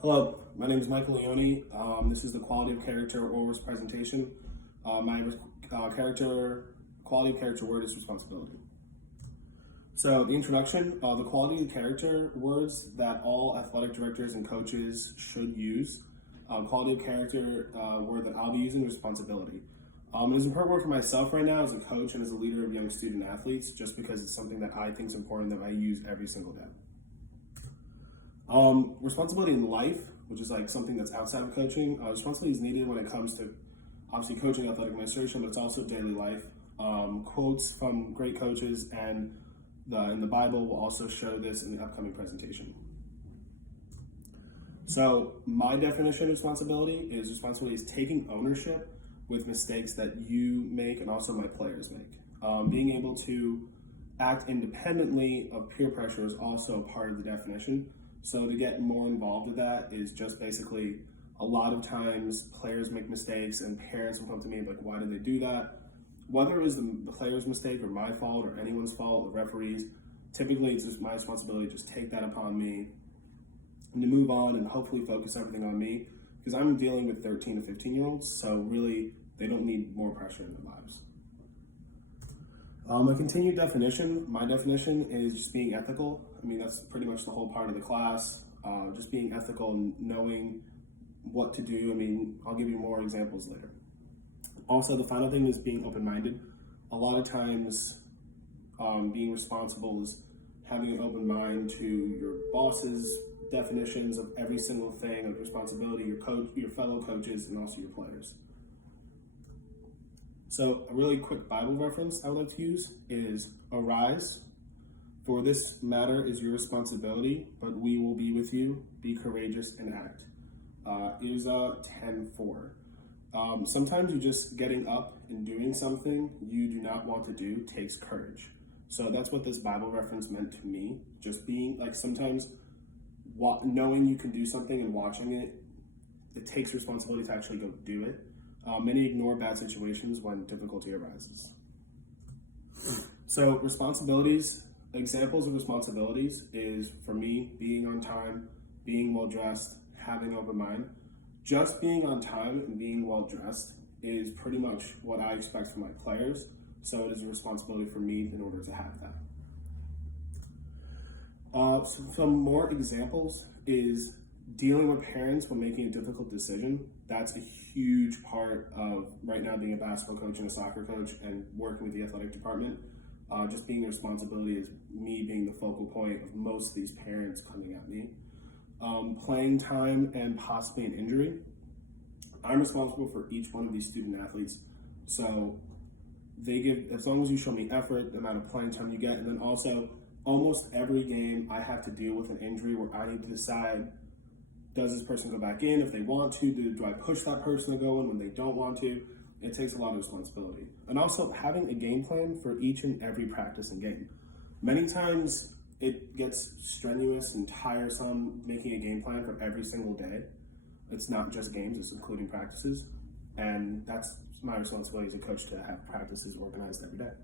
Hello, my name is Michael Leone. This is the quality of character ORWIS presentation. My quality of character word is responsibility. So the introduction, the quality of character words that all athletic directors and coaches should use. Quality of character word that I'll be using is responsibility. It is an important word for myself right now as a coach and as a leader of young student athletes, just because it's something that I think is important that I use every single day. Responsibility in life, which is like something that's outside of coaching. Responsibility is needed when it comes to obviously coaching, athletic administration, but it's also daily life. Quotes from great coaches and in the Bible will also show this in the upcoming presentation. So my definition of responsibility is taking ownership with mistakes that you make and also my players make. Being able to act independently of peer pressure is also part of the definition. So to get more involved with that is just basically a lot of times players make mistakes and parents will come to me like, why did they do that? Whether it was the player's mistake or my fault or anyone's fault, the referees, typically it's just my responsibility to just take that upon me and to move on and hopefully focus everything on me, because I'm dealing with 13 to 15-year-olds, so really they don't need more pressure in their lives. A continued definition, my definition is just being ethical. I mean, that's pretty much the whole part of the class, just being ethical and knowing what to do. I mean, I'll give you more examples later. Also, the final thing is being open-minded. A lot of times, being responsible is having an open mind to your boss's definitions of every single thing of responsibility, your coach, your fellow coaches, and also your players. So a really quick Bible reference I would like to use is "Arise, for this matter is your responsibility, but we will be with you. Be courageous and act." Isaiah 10:4. Sometimes you just getting up and doing something you do not want to do takes courage. So that's what this Bible reference meant to me. Just being like, sometimes knowing you can do something and watching it takes responsibility to actually go do it. Many ignore bad situations when difficulty arises. So responsibilities, examples of responsibilities is, for me, being on time, being well-dressed, having an open mind. Just being on time and being well-dressed is pretty much what I expect from my players, so it is a responsibility for me in order to have that. Some more examples is dealing with parents when making a difficult decision. That's a huge part of right now being a basketball coach and a soccer coach and working with the athletic department. Just being the responsibility is me being the focal point of most of these parents coming at me. Playing time and possibly an injury. I'm responsible for each one of these student athletes. So they give, as long as you show me effort, the amount of playing time you get, and then also almost every game I have to deal with an injury where I need to decide, does this person go back in if they want to? Do I push that person to go in when they don't want to? It takes a lot of responsibility. And also having a game plan for each and every practice and game. Many times it gets strenuous and tiresome making a game plan for every single day. It's not just games, it's including practices. And that's my responsibility as a coach, to have practices organized every day.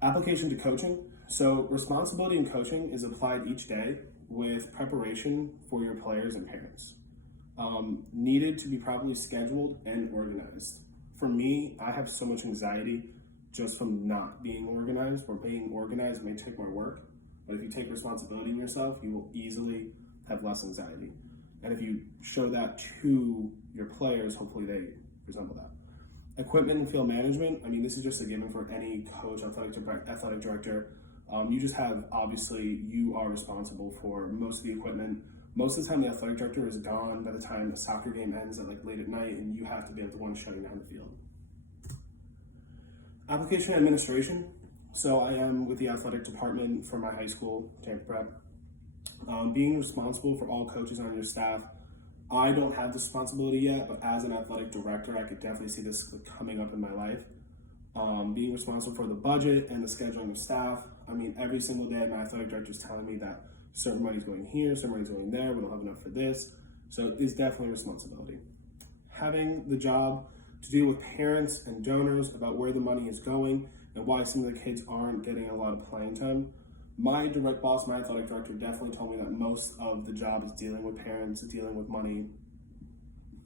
Application to coaching. So responsibility in coaching is applied each day with preparation for your players and parents. Needed to be properly scheduled and organized. For me, I have so much anxiety just from not being organized, or being organized may take more work, but if you take responsibility in yourself, you will easily have less anxiety. And if you show that to your players, hopefully they resemble that. Equipment and field management, I mean, this is just a given for any coach, athletic director. You just have, obviously, you are responsible for most of the equipment. Most of the time, the athletic director is gone by the time the soccer game ends at like late at night, and you have to be the one shutting down the field. Application and administration. So I am with the athletic department for my high school, Tampa Prep. Being responsible for all coaches on your staff. I don't have this responsibility yet, but as an athletic director, I could definitely see this coming up in my life. Being responsible for the budget and the scheduling of staff. I mean, every single day, my athletic director is telling me that certain money's going here, certain money's going there, we don't have enough for this. So it's definitely a responsibility. Having the job to deal with parents and donors about where the money is going and why some of the kids aren't getting a lot of playing time. My direct boss, my athletic director, definitely told me that most of the job is dealing with parents, dealing with money.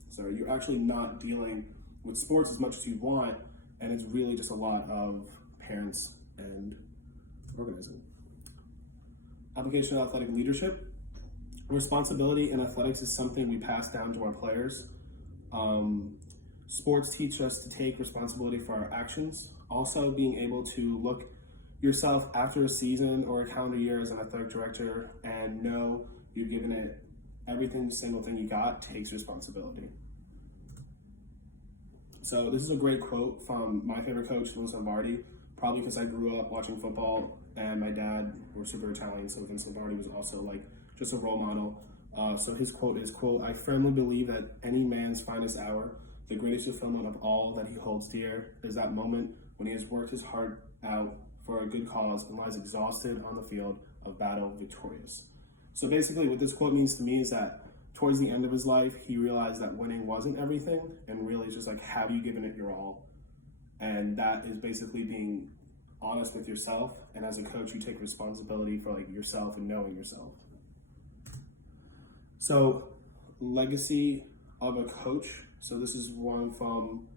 So you're actually not dealing with sports as much as you want, and it's really just a lot of parents and organizing. Application of athletic leadership. Responsibility in athletics is something we pass down to our players. Sports teach us to take responsibility for our actions. Also, being able to look yourself after a season or a calendar year as an athletic director and know you've given it every single thing you got takes responsibility. So this is a great quote from my favorite coach, Vince Lombardi, probably because I grew up watching football and my dad were super Italian, so Vince Lombardi was also like just a role model. So his quote is, quote, "I firmly believe that any man's finest hour, the greatest fulfillment of all that he holds dear, is that moment when he has worked his heart out for a good cause and lies exhausted on the field of battle victorious." So basically what this quote means to me is that towards the end of his life, he realized that winning wasn't everything, and really it's just like, have you given it your all? And that is basically being honest with yourself, and as a coach, you take responsibility for like yourself and knowing yourself. So, legacy of a coach. So this is one from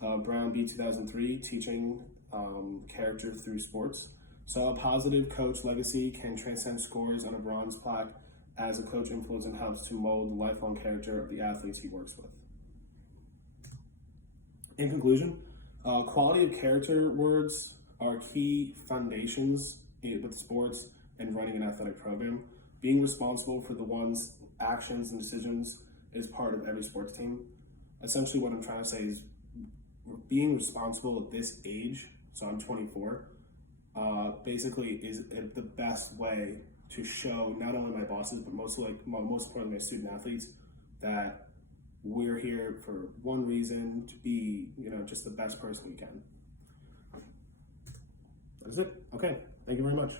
Brown B 2003, teaching character through sports. So a positive coach legacy can transcend scores on a bronze plaque as a coach influences and helps to mold the lifelong character of the athletes he works with. In conclusion, quality of character words are key foundations with sports and running an athletic program. Being responsible for the one's actions and decisions is part of every sports team. Essentially what I'm trying to say is being responsible at this age, so I'm 24, basically is the best way to show not only my bosses, but most importantly my student athletes, that we're here for one reason, to be, just the best person we can. That's it. Okay. Thank you very much.